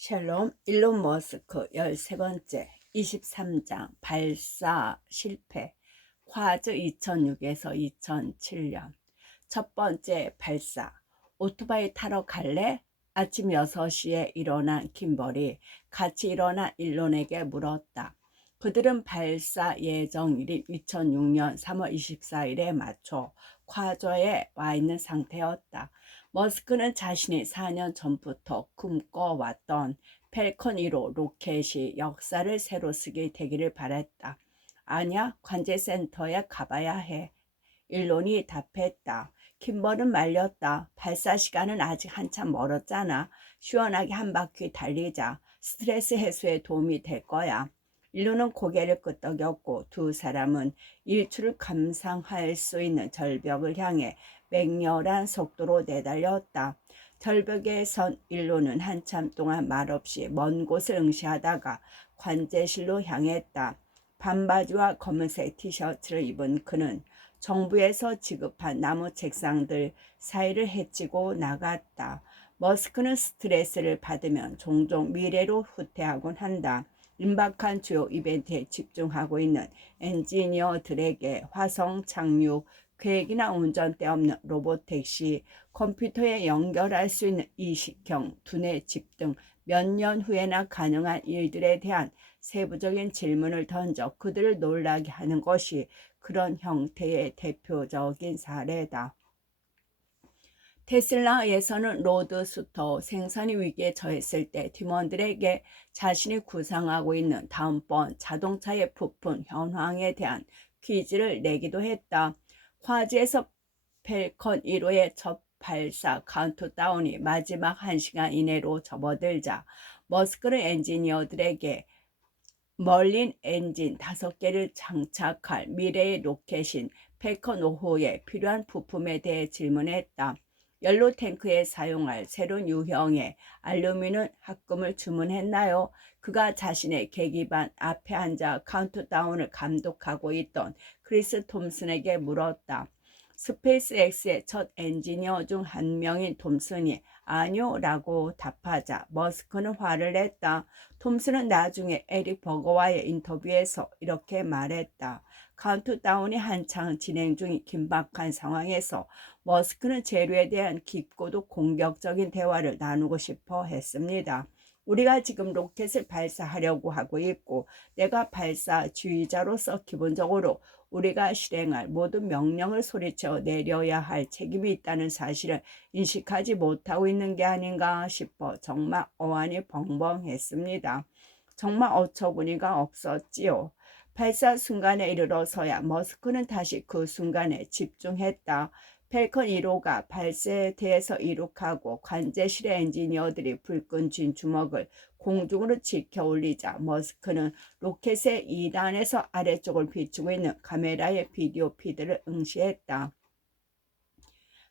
샬롬. 일론 머스크 13번째 23장 발사 실패. 콰즈 2006에서 2007년. 첫 번째 발사. 오토바이 타러 갈래? 아침 6시에 일어난 김벌이 같이 일어난 일론에게 물었다. 그들은 발사 예정일인 2006년 3월 24일에 맞춰 콰저에 와 있는 상태였다. 머스크는 자신이 4년 전부터 꿈꿔왔던 펠컨 1호 로켓이 역사를 새로 쓰게 되기를 바랬다. 아니야, 관제센터에 가봐야 해. 일론이 답했다. 킴벌은 말렸다. 발사 시간은 아직 한참 멀었잖아. 시원하게 한 바퀴 달리자. 스트레스 해소에 도움이 될 거야. 일론은 고개를 끄덕였고 두 사람은 일출을 감상할 수 있는 절벽을 향해 맹렬한 속도로 내달렸다. 절벽에 선 일론은 한참 동안 말없이 먼 곳을 응시하다가 관제실로 향했다. 반바지와 검은색 티셔츠를 입은 그는 정부에서 지급한 나무 책상들 사이를 헤치고 나갔다. 머스크는 스트레스를 받으면 종종 미래로 후퇴하곤 한다. 임박한 주요 이벤트에 집중하고 있는 엔지니어들에게 화성 착륙 계획이나 운전대 없는 로봇택시, 컴퓨터에 연결할 수 있는 이식형 두뇌 칩 등 몇 년 후에나 가능한 일들에 대한 세부적인 질문을 던져 그들을 놀라게 하는 것이 그런 형태의 대표적인 사례다. 테슬라에서는 로드스터 생산이 위기에 처했을 때 팀원들에게 자신이 구상하고 있는 다음번 자동차의 부품 현황에 대한 퀴즈를 내기도 했다. 화재에서 펠컨 1호의 첫 발사 카운트다운이 마지막 1시간 이내로 접어들자 머스크는 엔지니어들에게 멀린 엔진 5개를 장착할 미래의 로켓인 펠컨 5호에 필요한 부품에 대해 질문했다. 연료 탱크에 사용할 새로운 유형의 알루미늄 합금을 주문했나요? 그가 자신의 계기판 앞에 앉아 카운트다운을 감독하고 있던 크리스 톰슨에게 물었다. 스페이스X의 첫 엔지니어 중 한 명인 톰슨이 아니요 라고 답하자 머스크는 화를 냈다. 톰슨은 나중에 에릭 버거와의 인터뷰에서 이렇게 말했다. 카운트다운이 한창 진행 중인 긴박한 상황에서 머스크는 재료에 대한 깊고도 공격적인 대화를 나누고 싶어 했습니다. 우리가 지금 로켓을 발사하려고 하고 있고 내가 발사 지휘자로서 기본적으로 우리가 실행할 모든 명령을 소리쳐 내려야 할 책임이 있다는 사실을 인식하지 못하고 있는 게 아닌가 싶어 정말 어안이 벙벙했습니다. 정말 어처구니가 없었지요. 발사 순간에 이르러서야 머스크는 다시 그 순간에 집중했다. 펠컨 1호가 발사에 대해서 이룩하고 관제실의 엔지니어들이 불끈 쥔 주먹을 공중으로 지켜 올리자 머스크는 로켓의 2단에서 아래쪽을 비추고 있는 카메라의 비디오 피드를 응시했다.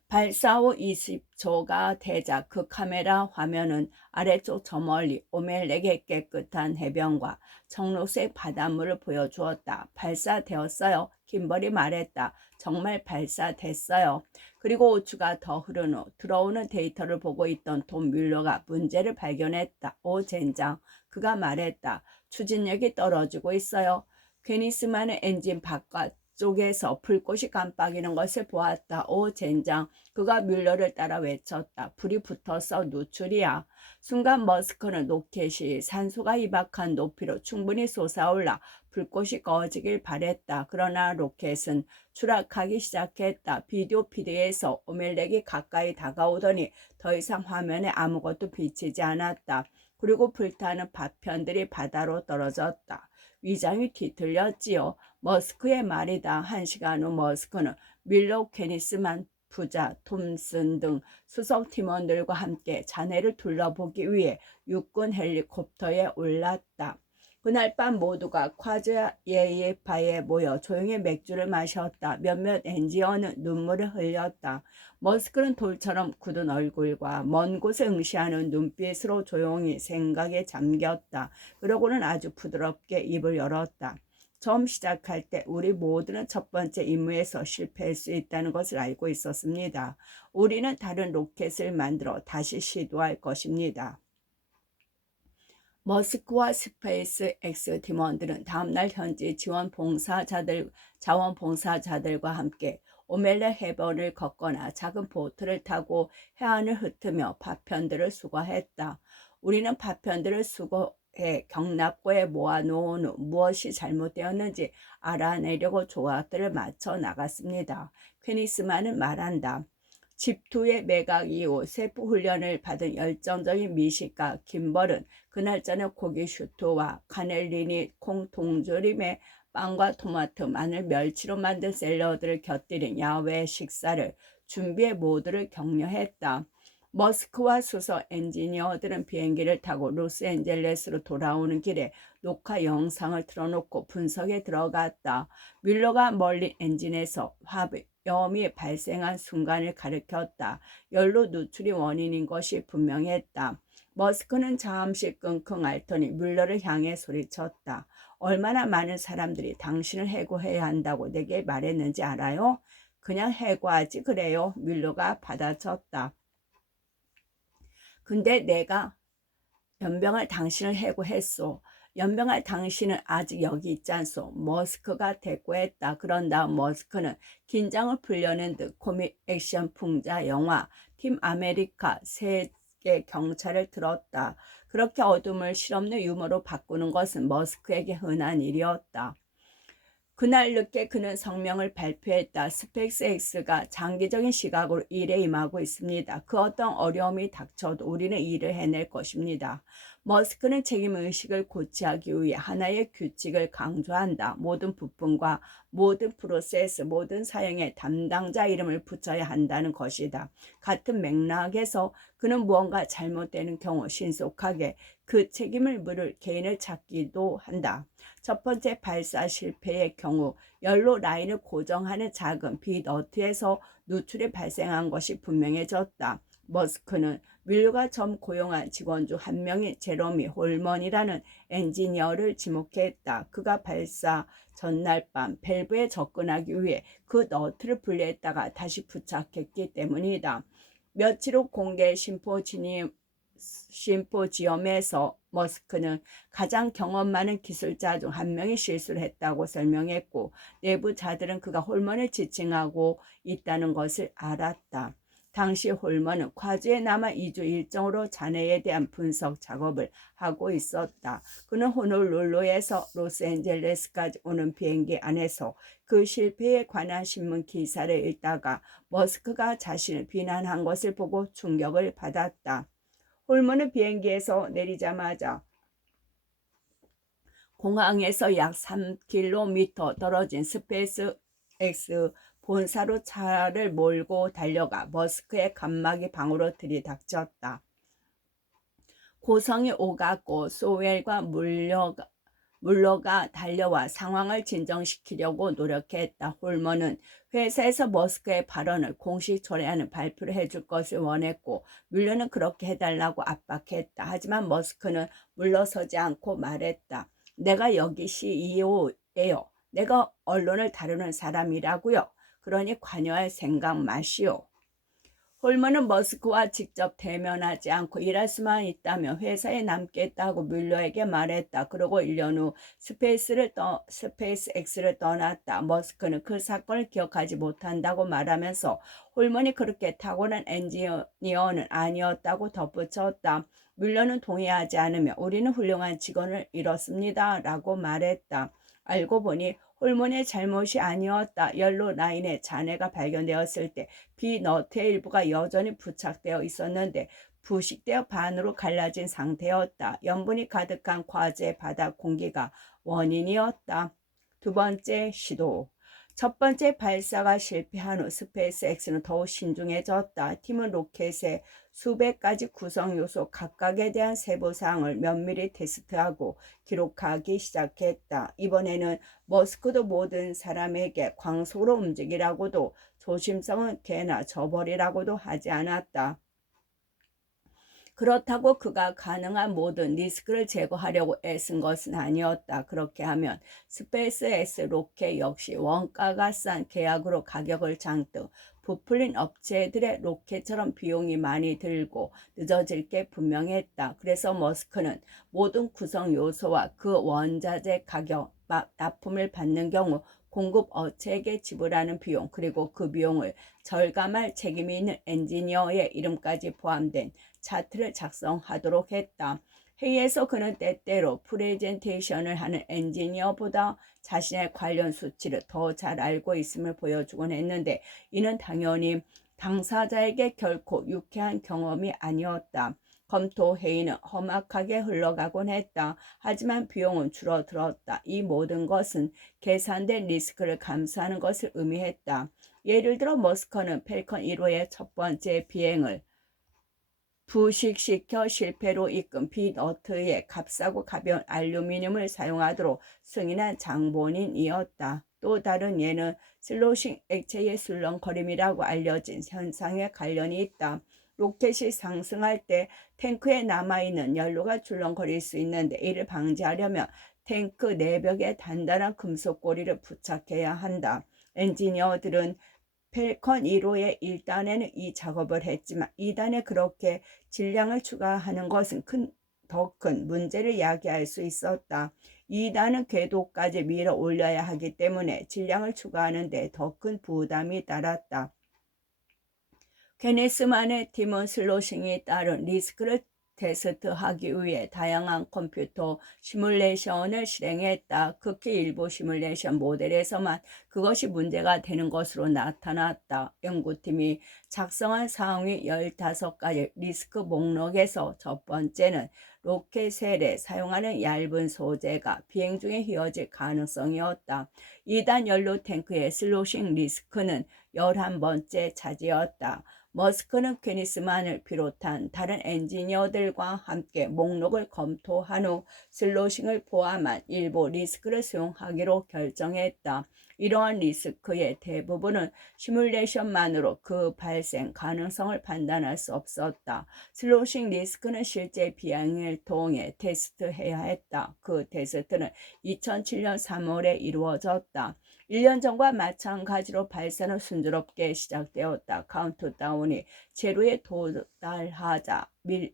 발사 후 20초가 되자 그 카메라 화면은 아래쪽 저 멀리 오멜렉의 깨끗한 해변과 청록색 바닷물을 보여주었다. 발사되었어요. 김벌이 말했다. 정말 발사됐어요. 그리고 5초가 더 흐른 후 들어오는 데이터를 보고 있던 톰 뮬러가 문제를 발견했다. 오 젠장. 그가 말했다. 추진력이 떨어지고 있어요. 괜히스만의 엔진 바깥 쪽에서 불꽃이 깜빡이는 것을 보았다. 오 젠장. 그가 뮬러를 따라 외쳤다. 불이 붙어서 누출이야. 순간 머스크는 로켓이 산소가 이박한 높이로 충분히 솟아올라 불꽃이 꺼지길 바랬다. 그러나 로켓은 추락하기 시작했다. 비디오 피드에서 오멜렉이 가까이 다가오더니 더 이상 화면에 아무것도 비치지 않았다. 그리고 불타는 파편들이 바다로 떨어졌다. 위장이 뒤틀렸지요. 머스크의 말이다. 1시간 후 머스크는 밀러 케니스만 부자, 톰슨 등 수석 팀원들과 함께 잔해를 둘러보기 위해 육군 헬리콥터에 올랐다. 그날 밤 모두가 콰즈예의 바에 모여 조용히 맥주를 마셨다. 몇몇 엔지니어는 눈물을 흘렸다. 머스크는 돌처럼 굳은 얼굴과 먼 곳을 응시하는 눈빛으로 조용히 생각에 잠겼다. 그러고는 아주 부드럽게 입을 열었다. 처음 시작할 때 우리 모두는 첫 번째 임무에서 실패할 수 있다는 것을 알고 있었습니다. 우리는 다른 로켓을 만들어 다시 시도할 것입니다. 머스크와 스페이스 X 팀원들은 다음날 현지 자원봉사자들과 함께 오멜레 해변을 걷거나 작은 보트를 타고 해안을 흩으며 파편들을 수거했다. 우리는 파편들을 수거해 경납고에 모아놓은 후 무엇이 잘못되었는지 알아내려고 조각들을 맞춰 나갔습니다. 퀘니스만은 말한다. 집투의 매각 이후 세포 훈련을 받은 열정적인 미식가 김벌은 그날 저녁 고기 슈트와 카넬리니 콩 통조림에 빵과 토마토, 마늘, 멸치로 만든 샐러드를 곁들인 야외 식사를 준비해 모두를 격려했다. 머스크와 수소 엔지니어들은 비행기를 타고 로스앤젤레스로 돌아오는 길에 녹화 영상을 틀어놓고 분석에 들어갔다. 뮬러가 멀리 엔진에서 화염이 발생한 순간을 가리켰다. 연료 누출이 원인인 것이 분명했다. 머스크는 잠시 끙끙 앓더니 뮬러를 향해 소리쳤다. 얼마나 많은 사람들이 당신을 해고해야 한다고 내게 말했는지 알아요? 그냥 해고하지 그래요. 뮬러가 받아쳤다. 근데 내가 연병할 당신을 해고했소. 연병할 당신은 아직 여기 있지 않소. 머스크가 대꾸했다. 그런 다음 머스크는 긴장을 풀려낸 듯 코믹 액션 풍자 영화 팀 아메리카 세계 경찰을 들었다. 그렇게 어둠을 실없는 유머로 바꾸는 것은 머스크에게 흔한 일이었다. 그날 늦게 그는 성명을 발표했다. 스페이스X가 장기적인 시각으로 일에 임하고 있습니다. 그 어떤 어려움이 닥쳐도 우리는 일을 해낼 것입니다. 머스크는 책임의식을 고취하기 위해 하나의 규칙을 강조한다. 모든 부품과 모든 프로세스, 모든 사용에 담당자 이름을 붙여야 한다는 것이다. 같은 맥락에서 그는 무언가 잘못되는 경우 신속하게 그 책임을 물을 개인을 찾기도 한다. 첫 번째 발사 실패의 경우 연료 라인을 고정하는 작은 비너트에서 누출이 발생한 것이 분명해졌다. 머스크는 뮬러가 처음 고용한 직원 중 한 명인 제러미 홀먼이라는 엔지니어를 지목했다. 그가 발사 전날 밤 밸브에 접근하기 위해 그 너트를 분리했다가 다시 부착했기 때문이다. 며칠 후 공개 심포지엄에서 머스크는 가장 경험 많은 기술자 중 한 명이 실수를 했다고 설명했고 내부자들은 그가 홀먼을 지칭하고 있다는 것을 알았다. 당시 홀먼은 과주에 남아 2주 일정으로 잔해에 대한 분석 작업을 하고 있었다. 그는 호놀룰루에서 로스앤젤레스까지 오는 비행기 안에서 그 실패에 관한 신문 기사를 읽다가 머스크가 자신을 비난한 것을 보고 충격을 받았다. 홀먼은 비행기에서 내리자마자 공항에서 약 3km 떨어진 스페이스 X 본사로 차를 몰고 달려가 머스크의 칸막이 방으로 들이닥쳤다. 고성이 오갔고 소웰과 물러가 달려와 상황을 진정시키려고 노력했다. 홀먼은 회사에서 머스크의 발언을 공식 처리하는 발표를 해줄 것을 원했고 뮬러는 그렇게 해달라고 압박했다. 하지만 머스크는 물러서지 않고 말했다. 내가 여기 CEO예요. 내가 언론을 다루는 사람이라고요. 그러니 관여할 생각 마시오. 홀먼은 머스크와 직접 대면하지 않고 일할 수만 있다며 회사에 남겠다고 뮬러에게 말했다. 그리고 1년 후 스페이스X를 떠났다. 머스크는 그 사건을 기억하지 못한다고 말하면서 홀먼이 그렇게 타고난 엔지니어는 아니었다고 덧붙였다. 뮬러는 동의하지 않으며 우리는 훌륭한 직원을 잃었습니다. 라고 말했다. 알고 보니 홀먼의 잘못이 아니었다. 연료 라인에 잔해가 발견되었을 때 비너트의 일부가 여전히 부착되어 있었는데 부식되어 반으로 갈라진 상태였다. 염분이 가득한 과제 바닥 공기가 원인이었다. 두 번째 시도. 첫 번째 발사가 실패한 후 스페이스X는 더욱 신중해졌다. 팀은 로켓의 수백 가지 구성 요소 각각에 대한 세부사항을 면밀히 테스트하고 기록하기 시작했다. 이번에는 머스크도 모든 사람에게 광속으로 움직이라고도 조심성은 개나 저버리라고도 하지 않았다. 그렇다고 그가 가능한 모든 리스크를 제거하려고 애쓴 것은 아니었다. 그렇게 하면 스페이스X 로켓 역시 원가가 싼 계약으로 가격을 잔뜩 부풀린 업체들의 로켓처럼 비용이 많이 들고 늦어질 게 분명했다. 그래서 머스크는 모든 구성 요소와 그 원자재 가격, 납품을 받는 경우 공급 업체에게 지불하는 비용, 그리고 그 비용을 절감할 책임이 있는 엔지니어의 이름까지 포함된 차트를 작성하도록 했다. 회의에서 그는 때때로 프레젠테이션을 하는 엔지니어보다 자신의 관련 수치를 더 잘 알고 있음을 보여주곤 했는데, 이는 당연히 당사자에게 결코 유쾌한 경험이 아니었다. 검토 회의는 험악하게 흘러가곤 했다. 하지만 비용은 줄어들었다. 이 모든 것은 계산된 리스크를 감수하는 것을 의미했다. 예를 들어 머스크는 펠컨 1호의 첫 번째 비행을 부식시켜 실패로 이끈 빅너트의 값싸고 가벼운 알루미늄을 사용하도록 승인한 장본인이었다. 또 다른 예는 슬로싱 액체의 술렁거림이라고 알려진 현상에 관련이 있다. 로켓이 상승할 때 탱크에 남아있는 연료가 출렁거릴 수 있는데, 이를 방지하려면 탱크 내벽에 단단한 금속 고리를 부착해야 한다. 엔지니어들은 펠컨 1호의 1단에는 이 작업을 했지만 2단에 그렇게 질량을 추가하는 것은 더 큰 문제를 야기할 수 있었다. 2단은 궤도까지 밀어 올려야 하기 때문에 질량을 추가하는 데 더 큰 부담이 따랐다. 케네스만의 팀은 슬로싱에 따른 리스크를 테스트하기 위해 다양한 컴퓨터 시뮬레이션을 실행했다. 극히 일부 시뮬레이션 모델에서만 그것이 문제가 되는 것으로 나타났다. 연구팀이 작성한 사항이 15가지 리스크 목록에서 첫 번째는 로켓셀에 사용하는 얇은 소재가 비행 중에 휘어질 가능성이었다. 2단 연료 탱크의 슬로싱 리스크는 11번째 차지였다. 머스크는 케니스만을 비롯한 다른 엔지니어들과 함께 목록을 검토한 후 슬로싱을 포함한 일부 리스크를 수용하기로 결정했다. 이러한 리스크의 대부분은 시뮬레이션만으로 그 발생 가능성을 판단할 수 없었다. 슬로싱 리스크는 실제 비행을 통해 테스트해야 했다. 그 테스트는 2007년 3월에 이루어졌다. 1년 전과 마찬가지로 발사는 순조롭게 시작되었다. 카운트다운이 제로에 도달하자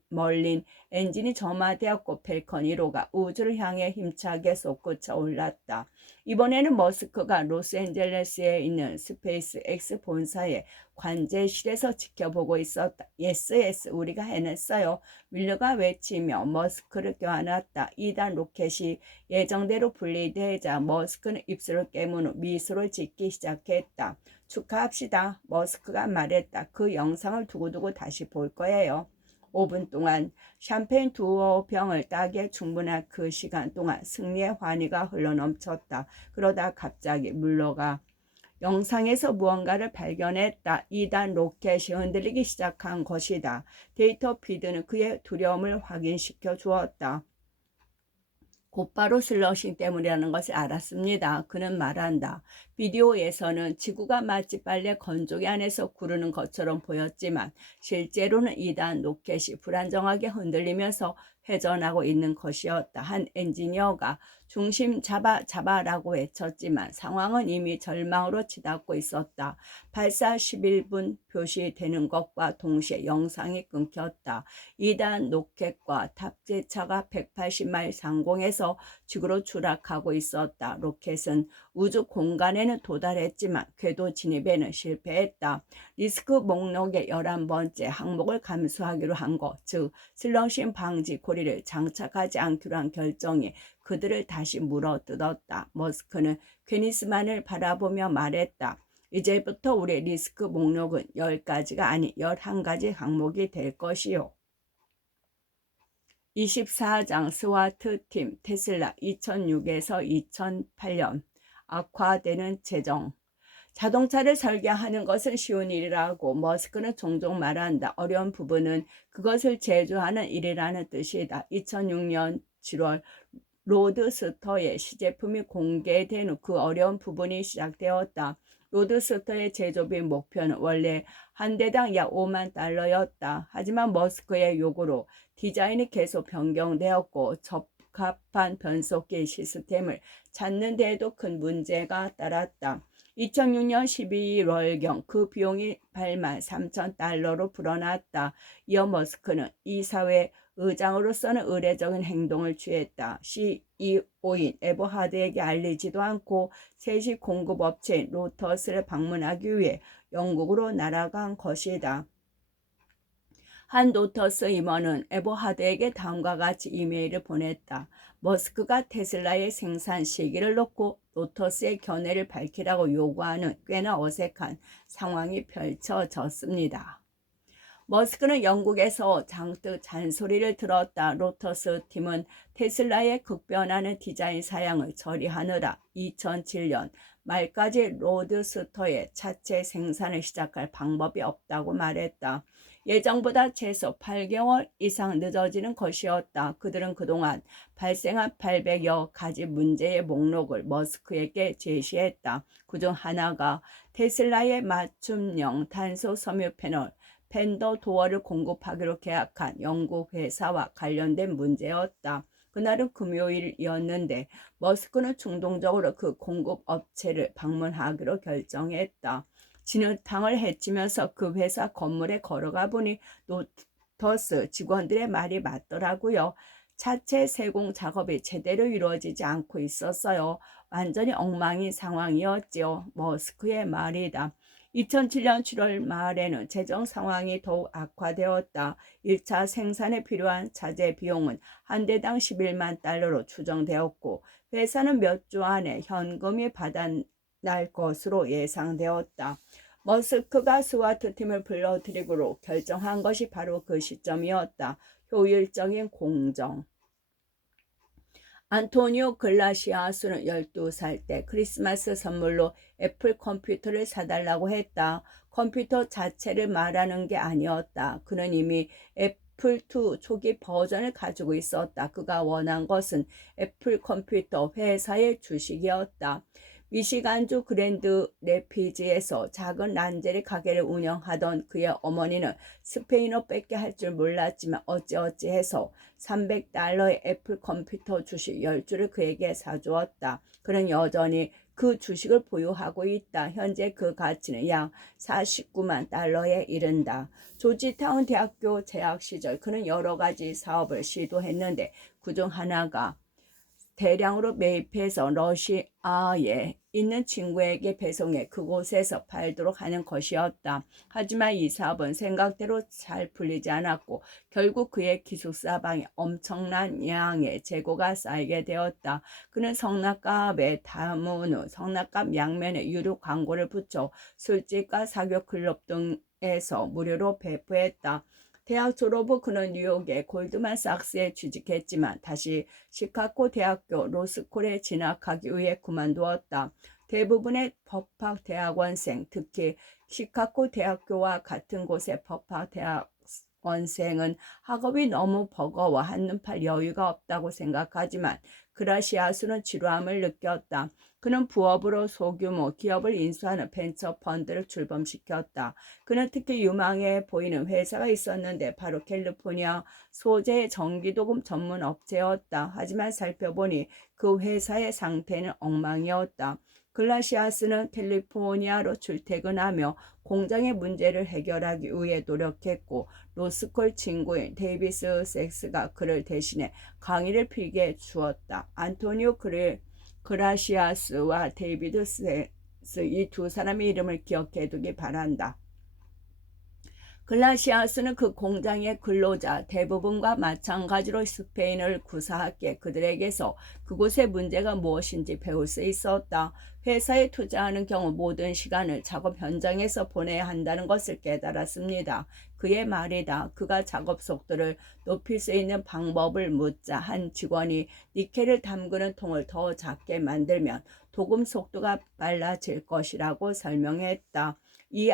멀린 엔진이 점화되었고 펠컨 1호가 우주를 향해 힘차게 솟구쳐 올랐다. 이번에는 머스크가 로스앤젤레스에 있는 스페이스 X 본사의 관제실에서 지켜보고 있었다. 예스, 우리가 해냈어요. 윌러가 외치며 머스크를 껴안았다. 2단 로켓이 예정대로 분리되자 머스크는 입술을 깨문 후 미소를 짓기 시작했다. 축하합시다. 머스크가 말했다. 그 영상을 두고두고 다시 볼 거예요. 5분 동안 샴페인 2병을 따기에 충분한 그 시간 동안 승리의 환희가 흘러넘쳤다. 그러다 갑자기 물러가 영상에서 무언가를 발견했다. 2단 로켓이 흔들리기 시작한 것이다. 데이터 피드는 그의 두려움을 확인시켜 주었다. 곧바로 슬러싱 때문이라는 것을 알았습니다. 그는 말한다. 비디오에서는 지구가 마치 빨래 건조기 안에서 구르는 것처럼 보였지만 실제로는 2단 로켓이 불안정하게 흔들리면서 회전하고 있는 것이었다. 한 엔지니어가 중심 잡아라고 외쳤지만 상황은 이미 절망으로 치닫고 있었다. 발사 11분 표시되는 것과 동시에 영상이 끊겼다. 2단 로켓과 탑재차가 180마일 상공에서 지구로 추락하고 있었다. 로켓은 우주 공간에는 도달했지만 궤도 진입에는 실패했다. 리스크 목록의 11번째 항목을 감수하기로 한 것, 즉 슬러싱 방지 고리를 장착하지 않기로 한 결정이 그들을 다시 물어뜯었다. 머스크는 케니스만을 바라보며 말했다. 이제부터 우리 리스크 목록은 10가지가 아닌 11가지 항목이 될 것이요. 24장 스와트 팀 테슬라 2006에서 2008년 악화되는 재정. 자동차를 설계하는 것은 쉬운 일이라고 머스크는 종종 말한다. 어려운 부분은 그것을 제조하는 일이라는 뜻이다. 2006년 7월 로드스터의 시제품이 공개된 후 그 어려운 부분이 시작되었다. 로드스터의 제조비 목표는 원래 한 대당 약 5만 달러였다. 하지만 머스크의 요구로 디자인이 계속 변경되었고 적합한 변속기 시스템을 찾는 데에도 큰 문제가 따랐다. 2006년 12월경 그 비용이 8만 3천 달러로 불어났다. 이어 머스크는 이사회 의장으로서는 의례적인 행동을 취했다. CEO인 에버하드에게 알리지도 않고 세시 공급업체인 로터스를 방문하기 위해 영국으로 날아간 것이다. 한 로터스 임원은 에버하드에게 다음과 같이 이메일을 보냈다. 머스크가 테슬라의 생산 시기를 놓고 로터스의 견해를 밝히라고 요구하는 꽤나 어색한 상황이 펼쳐졌습니다. 머스크는 영국에서 잔뜩 잔소리를 들었다. 로터스 팀은 테슬라의 급변하는 디자인 사양을 처리하느라 2007년 말까지 로드스터의 차체 생산을 시작할 방법이 없다고 말했다. 예정보다 최소 8개월 이상 늦어지는 것이었다. 그들은 그동안 발생한 800여 가지 문제의 목록을 머스크에게 제시했다. 그중 하나가 테슬라의 맞춤형 탄소 섬유 패널 펜더 도어를 공급하기로 계약한 영국 회사와 관련된 문제였다. 그날은 금요일이었는데 머스크는 충동적으로 그 공급 업체를 방문하기로 결정했다. 진흙탕을 헤치면서 그 회사 건물에 걸어가 보니 로터스 직원들의 말이 맞더라고요. 차체 세공 작업이 제대로 이루어지지 않고 있었어요. 완전히 엉망인 상황이었지요. 머스크의 말이다. 2007년 7월 말에는 재정 상황이 더욱 악화되었다. 1차 생산에 필요한 자재 비용은 한 대당 11만 달러로 추정되었고 회사는 몇 주 안에 현금이 받아날 것으로 예상되었다. 머스크가 스와트 팀을 불러들이기로 결정한 것이 바로 그 시점이었다. 효율적인 공정. 안토니오 글라시아스는 12살 때 크리스마스 선물로 애플 컴퓨터를 사달라고 했다. 컴퓨터 자체를 말하는 게 아니었다. 그는 이미 애플2 초기 버전을 가지고 있었다. 그가 원한 것은 애플 컴퓨터 회사의 주식이었다. 미시간주 그랜드 레피지에서 작은 란제리 가게를 운영하던 그의 어머니는 스페인어밖에 할 줄 몰랐지만 어찌어찌 해서 300달러의 애플 컴퓨터 주식 10주를 그에게 사주었다. 그는 여전히 그 주식을 보유하고 있다. 현재 그 가치는 약 49만 달러에 이른다. 조지타운 대학교 재학 시절 그는 여러 가지 사업을 시도했는데 그중 하나가 대량으로 매입해서 러시아에 있는 친구에게 배송해 그곳에서 팔도록 하는 것이었다. 하지만 이 사업은 생각대로 잘 풀리지 않았고 결국 그의 기숙사방에 엄청난 양의 재고가 쌓이게 되었다. 그는 성납값에 담은 후 성납값 양면에 유료 광고를 붙여 술집과 사교 클럽 등에서 무료로 배포했다. 대학 졸업 후 그는 뉴욕의 골드만삭스에 취직했지만 다시 시카고 대학교 로스쿨에 진학하기 위해 그만두었다. 대부분의 법학 대학원생, 특히 시카고 대학교와 같은 곳의 법학 대학원생은 학업이 너무 버거워 한눈팔 여유가 없다고 생각하지만 그라시아스는 지루함을 느꼈다. 그는 부업으로 소규모 기업을 인수하는 벤처 펀드를 출범시켰다. 그는 특히 유망해 보이는 회사가 있었는데 바로 캘리포니아 소재의 전기도금 전문 업체였다. 하지만 살펴보니 그 회사의 상태는 엉망이었다. 글라시아스는 캘리포니아로 출퇴근하며 공장의 문제를 해결하기 위해 노력했고 로스쿨 친구인 데이비스 섹스가 그를 대신해 강의를 필게 주었다. 안토니오 그라시아스와 데이비드 섹스 이 두 사람의 이름을 기억해두기 바란다. 글라시아스는 그 공장의 근로자 대부분과 마찬가지로 스페인을 구사하기에 그들에게서 그곳의 문제가 무엇인지 배울 수 있었다. 회사에 투자하는 경우 모든 시간을 작업 현장에서 보내야 한다는 것을 깨달았습니다. 그의 말이다. 그가 작업 속도를 높일 수 있는 방법을 묻자 한 직원이 니켈을 담그는 통을 더 작게 만들면 도금 속도가 빨라질 것이라고 설명했다. 이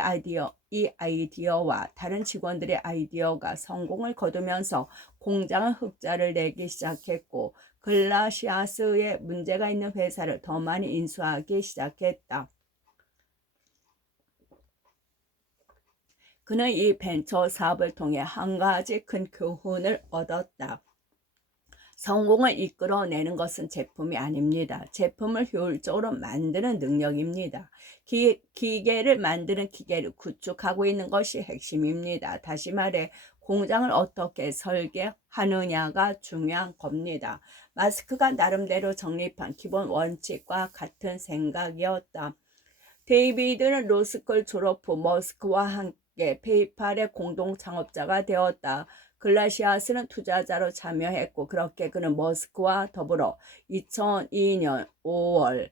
아이디어와 다른 직원들의 아이디어가 성공을 거두면서 공장은 흑자를 내기 시작했고 글라시아스의 문제가 있는 회사를 더 많이 인수하기 시작했다. 그는 이 벤처 사업을 통해 한 가지 큰 교훈을 얻었다. 성공을 이끌어내는 것은 제품이 아닙니다. 제품을 효율적으로 만드는 능력입니다. 기계를 만드는 기계를 구축하고 있는 것이 핵심입니다. 다시 말해 공장을 어떻게 설계하느냐가 중요한 겁니다. 마스크가 나름대로 정립한 기본 원칙과 같은 생각이었다. 데이비드는 로스쿨 졸업 후 머스크와 함께 페이팔의 공동 창업자가 되었다. 글라시아스는 투자자로 참여했고 그렇게 그는 머스크와 더불어 2002년 5월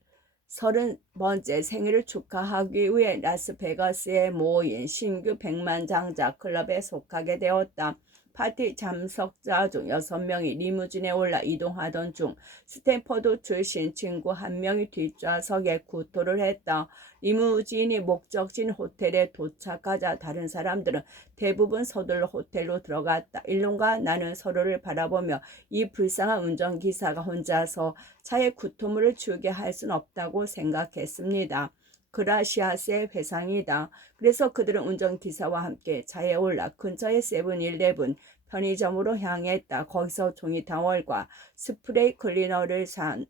30번째 생일을 축하하기 위해 라스베가스에 모인 신규 100만 장자 클럽에 속하게 되었다. 파티 참석자 중 6명이 리무진에 올라 이동하던 중 스탠퍼드 출신 친구 한 명이 뒷좌석에 구토를 했다. 리무진이 목적지인 호텔에 도착하자 다른 사람들은 대부분 서둘러 호텔로 들어갔다. 일론과 나는 서로를 바라보며 이 불쌍한 운전기사가 혼자서 차에 구토물을 주게 할 순 없다고 생각했습니다. 그라시아스의 회상이다. 그래서 그들은 운전기사와 함께 차에 올라 근처의 세븐일레븐 편의점으로 향했다. 거기서 종이 타월과 스프레이 클리너를 산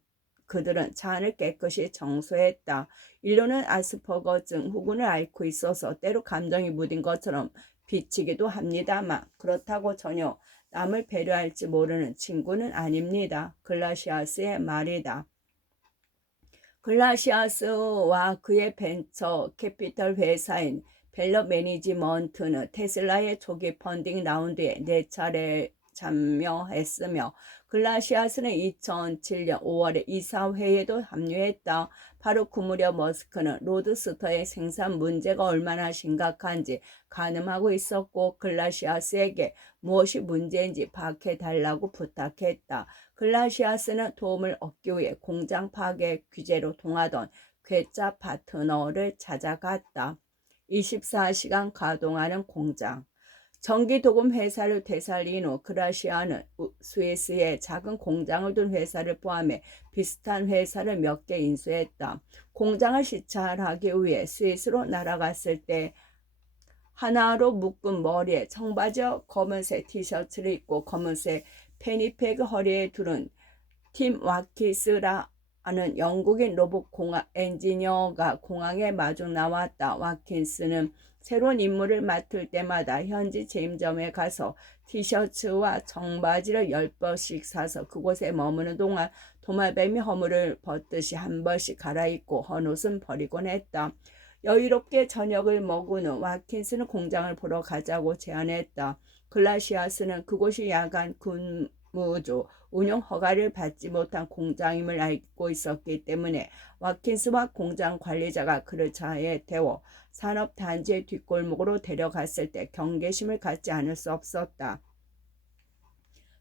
그들은 차 안을 깨끗이 청소했다. 일론은 아스퍼거증 후군을 앓고 있어서 때로 감정이 무딘 것처럼 비치기도 합니다만 그렇다고 전혀 남을 배려할지 모르는 친구는 아닙니다. 글라시아스의 말이다. 글라시아스와 그의 벤처 캐피털 회사인 벨러 매니지먼트는 테슬라의 초기 펀딩 라운드에 4차례 참여했으며 글라시아스는 2007년 5월에 이사회에도 합류했다. 바로 그 무렵 머스크는 로드스터의 생산 문제가 얼마나 심각한지 가늠하고 있었고 글라시아스에게 무엇이 문제인지 파악해달라고 부탁했다. 글라시아스는 도움을 얻기 위해 공장 파괴 규제로 통하던 괴짜 파트너를 찾아갔다. 24시간 가동하는 공장. 전기도금 회사를 되살린 후 그라시아는 스위스에 작은 공장을 둔 회사를 포함해 비슷한 회사를 몇 개 인수했다. 공장을 시찰하기 위해 스위스로 날아갔을 때 하나로 묶은 머리에 청바지와 검은색 티셔츠를 입고 검은색 페니팩을 허리에 두른 팀 와키스라는 영국인 로봇 공학 엔지니어가 공항에 마중 나왔다. 와킨스는 새로운 임무를 맡을 때마다 현지 체인점에 가서 티셔츠와 청바지를 10벌씩 사서 그곳에 머무는 동안 도마뱀이 허물을 벗듯이 한 벌씩 갈아입고 헌옷은 버리곤 했다. 여유롭게 저녁을 먹은 후 와킨스는 공장을 보러 가자고 제안했다. 글라시아스는 그곳이 야간 근무조 운영 허가를 받지 못한 공장임을 알고 있었기 때문에 와킨스와 공장 관리자가 그를 차에 태워 산업단지의 뒷골목으로 데려갔을 때 경계심을 갖지 않을 수 없었다.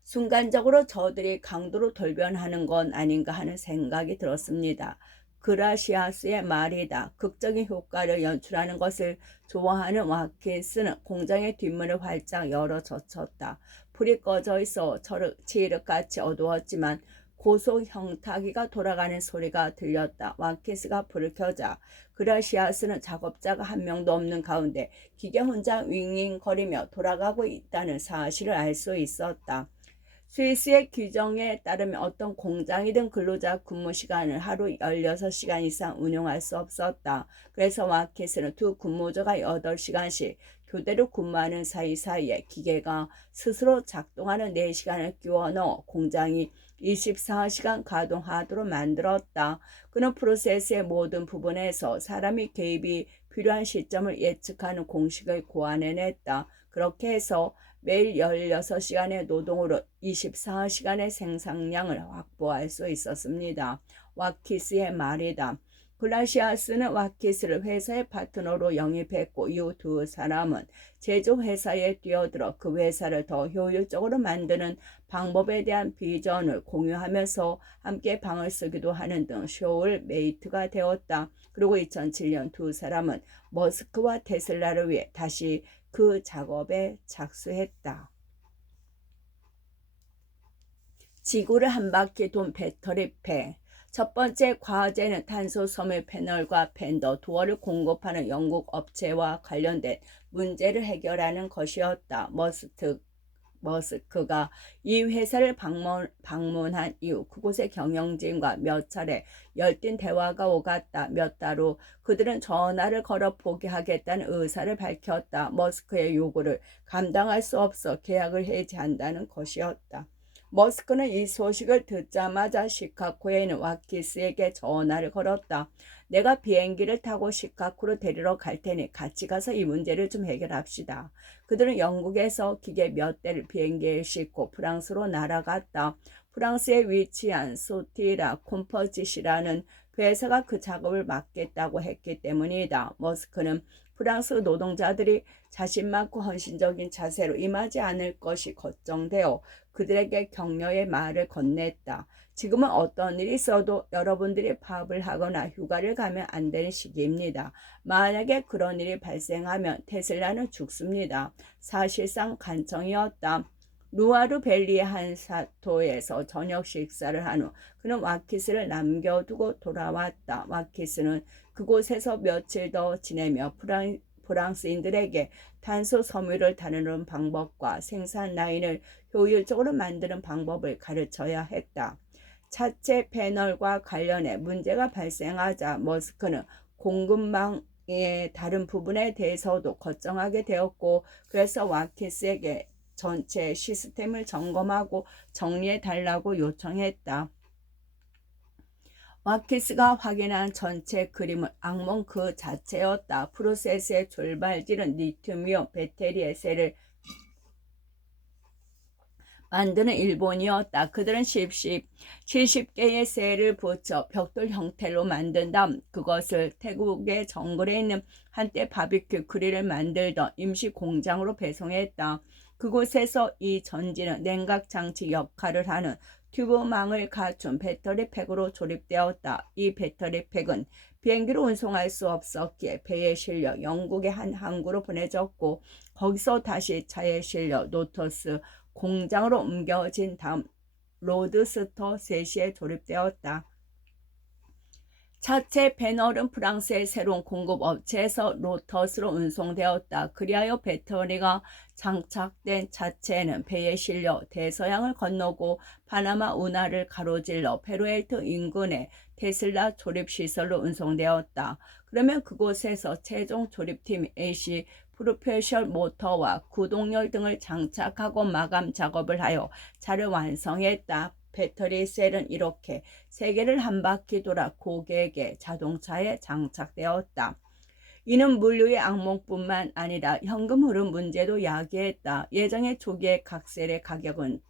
순간적으로 저들이 강도로 돌변하는 건 아닌가 하는 생각이 들었습니다. 그라시아스의 말이다. 극적인 효과를 연출하는 것을 좋아하는 와킨스는 공장의 뒷문을 활짝 열어 젖혔다. 불이 꺼져 있어 칠흑같이 어두웠지만 고속 형타기가 돌아가는 소리가 들렸다. 와킨스가 불을 켜자 그라시아스는 작업자가 한 명도 없는 가운데 기계 혼자 윙윙거리며 돌아가고 있다는 사실을 알 수 있었다. 스위스의 규정에 따르면 어떤 공장이든 근로자 근무 시간을 하루 16시간 이상 운영할 수 없었다. 그래서 마켓은 두 근무자가 8시간씩 교대로 근무하는 사이사이에 기계가 스스로 작동하는 4시간을 끼워 넣어 공장이 24시간 가동하도록 만들었다. 그는 프로세스의 모든 부분에서 사람이 개입이 필요한 시점을 예측하는 공식을 고안해냈다. 그렇게 해서 매일 16시간의 노동으로 24시간의 생산량을 확보할 수 있었습니다. 와키스의 말이다. 글라시아스는 와키스를 회사의 파트너로 영입했고 이후 두 사람은 제조회사에 뛰어들어 그 회사를 더 효율적으로 만드는 방법에 대한 비전을 공유하면서 함께 방을 쓰기도 하는 등 쇼울메이트가 되었다. 그리고 2007년 두 사람은 머스크와 테슬라를 위해 다시 그 작업에 착수했다. 지구를 한 바퀴 돈 배터리팩. 첫 번째 과제는 탄소 섬유 패널과 팬더 도어를 공급하는 영국 업체와 관련된 문제를 해결하는 것이었다. 머스크가 이 회사를 방문한 이후 그곳의 경영진과 몇 차례 열띤 대화가 오갔다. 몇 달 후 그들은 전화를 걸어 포기하겠다는 의사를 밝혔다. 머스크의 요구를 감당할 수 없어 계약을 해지한다는 것이었다. 머스크는 이 소식을 듣자마자 시카고에 있는 와키스에게 전화를 걸었다. 내가 비행기를 타고 시카고로 데리러 갈 테니 같이 가서 이 문제를 좀 해결합시다. 그들은 영국에서 기계 몇 대를 비행기에 싣고 프랑스로 날아갔다. 프랑스에 위치한 소티라 콤퍼짓이라는 회사가 그 작업을 맡겠다고 했기 때문이다. 머스크는 프랑스 노동자들이 자신 많고 헌신적인 자세로 임하지 않을 것이 걱정되어 그들에게 격려의 말을 건넸다. 지금은 어떤 일이 있어도 여러분들이 파업을 하거나 휴가를 가면 안 되는 시기입니다. 만약에 그런 일이 발생하면 테슬라는 죽습니다. 사실상 간청이었다. 루아르 밸리의 한 사토에서 저녁 식사를 한 후 그는 와키스를 남겨두고 돌아왔다. 와키스는 그곳에서 며칠 더 지내며 프랑스인들에게 탄소 섬유를 다루는 방법과 생산 라인을 효율적으로 만드는 방법을 가르쳐야 했다. 차체 패널과 관련해 문제가 발생하자 머스크는 공급망의 다른 부분에 대해서도 걱정하게 되었고, 그래서 와키스에게 전체 시스템을 점검하고 정리해 달라고 요청했다. 와키스가 확인한 전체 그림은 악몽 그 자체였다. 프로세스의 출발지는 리튬이온 배터리의 셀을 만드는 일본이었다. 그들은 70개의 셀을 붙여 벽돌 형태로 만든 다음 그것을 태국의 정글에 있는 한때 바비큐 그릴을 만들던 임시 공장으로 배송했다. 그곳에서 이 전지는 냉각 장치 역할을 하는 튜브망을 갖춘 배터리 팩으로 조립되었다. 이 배터리 팩은 비행기로 운송할 수 없었기에 배에 실려 영국의 한 항구로 보내졌고, 거기서 다시 차에 실려 노터스 공장으로 옮겨진 다음 로드스터 3시에 조립되었다. 차체 패널은 프랑스의 새로운 공급업체에서 로터스로 운송되었다. 그리하여 배터리가 장착된 차체는 배에 실려 대서양을 건너고 파나마 운하를 가로질러 페루엘트 인근의 테슬라 조립시설로 운송되었다. 그러면 그곳에서 최종 조립팀 AC 프로페셔널 모터와 구동열 등을 장착하고 마감 작업을 하여 차를 완성했다. 배터리 셀은 이렇게 3개를 한 바퀴 돌아 고객의 자동차에 장착되었다. 이는 물류의 악몽뿐만 아니라 현금 흐름 문제도 야기했다. 예정의 초기의 각 셀의 가격은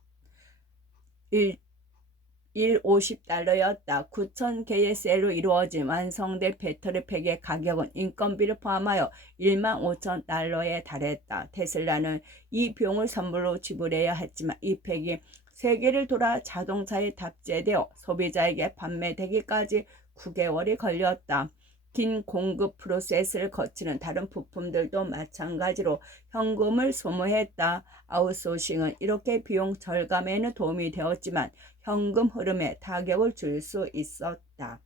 $50였다. 9,000개의 셀로 이루어진 완성된 배터리 팩의 가격은 인건비를 포함하여 $15,000에 달했다. 테슬라는 이 비용을 선물로 지불해야 했지만 이 팩이 세계를 돌아 자동차에 탑재되어 소비자에게 판매되기까지 9개월이 걸렸다. 긴 공급 프로세스를 거치는 다른 부품들도 마찬가지로 현금을 소모했다. 아웃소싱은 이렇게 비용 절감에는 도움이 되었지만 현금 흐름에 타격을 줄 수 있었다.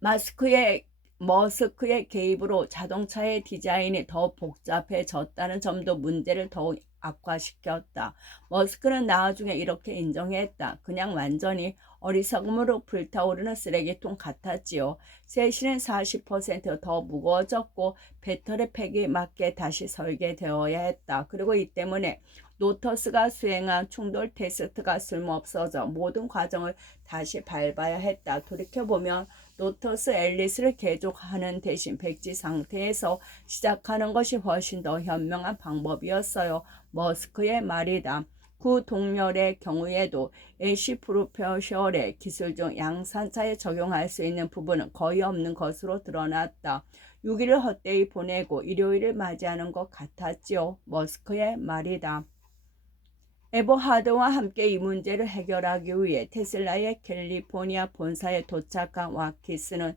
머스크의 개입으로 자동차의 디자인이 더 복잡해졌다는 점도 문제를 더욱 악화시켰다. 머스크는 나중에 이렇게 인정했다. 그냥 완전히 어리석음으로 불타오르는 쓰레기통 같았지요. 셋시는 40%더 무거워졌고 배터리 팩이 맞게 다시 설계되어야 했다. 그리고 이 때문에 노터스가 수행한 충돌 테스트가 쓸모없어져 모든 과정을 다시 밟아야 했다. 돌이켜보면 노터스 앨리스를 개조하는 대신 백지 상태에서 시작하는 것이 훨씬 더 현명한 방법이었어요. 머스크의 말이다. 구동열의 경우에도 AC 프로페셔널의 기술 중 양산차에 적용할 수 있는 부분은 거의 없는 것으로 드러났다. 6일을 헛되이 보내고 일요일을 맞이하는 것 같았지요. 머스크의 말이다. 에버하드와 함께 이 문제를 해결하기 위해 테슬라의 캘리포니아 본사에 도착한 와키스는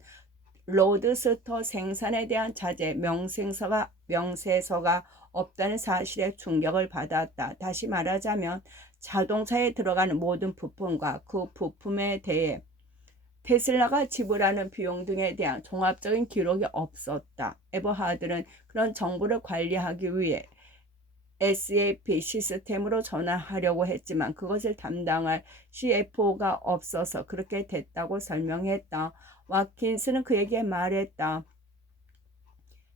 로드스터 생산에 대한 자재 명세서가 없다는 사실에 충격을 받았다. 다시 말하자면 자동차에 들어가는 모든 부품과 그 부품에 대해 테슬라가 지불하는 비용 등에 대한 종합적인 기록이 없었다. 에버하드는 그런 정보를 관리하기 위해 SAP 시스템으로 전환하려고 했지만 그것을 담당할 CFO가 없어서 그렇게 됐다고 설명했다. 와킨스는 그에게 말했다.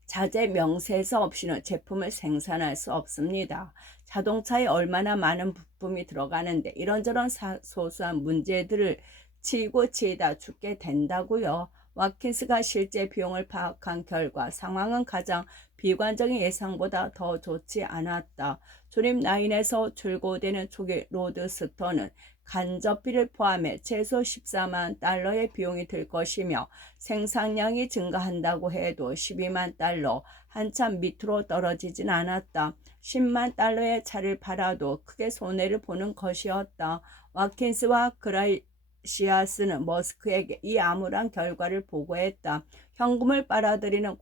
자재 명세서 없이는 제품을 생산할 수 없습니다. 자동차에 얼마나 많은 부품이 들어가는데 이런저런 소소한 문제들을 치고 치다 죽게 된다고요. 와킨스가 실제 비용을 파악한 결과 상황은 가장 비관적인 예상보다 더 좋지 않았다. 조립 라인에서 출고되는 초기 로드스터는 간접비를 포함해 최소 14만 달러의 비용이 들 것이며 생산량이 증가한다고 해도 12만 달러, 한참 밑으로 떨어지진 않았다. 10만 달러의 차를 팔아도 크게 손해를 보는 것이었다. 와킨스와 그라시아스는 머스크에게 이 암울한 결과를 보고했다. 현금을 빨아들이는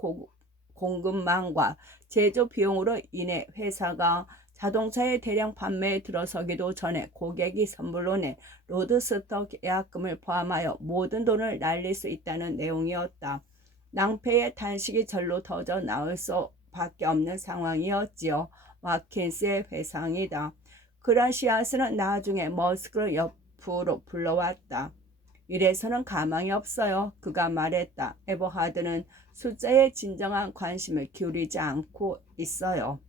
공급망과 제조 비용으로 인해 회사가 자동차의 대량 판매에 들어서기도 전에 고객이 선물로 낸 로드스터 계약금을 포함하여 모든 돈을 날릴 수 있다는 내용이었다. 낭패의 탄식이 절로 터져 나올 수밖에 없는 상황이었지요. 와킨스의 회상이다. 그라시아스는 나중에 머스크를 옆으로 불러왔다. 이래서는 가망이 없어요. 그가 말했다. 에버하드는 숫자에 진정한 관심을 기울이지 않고 있어요.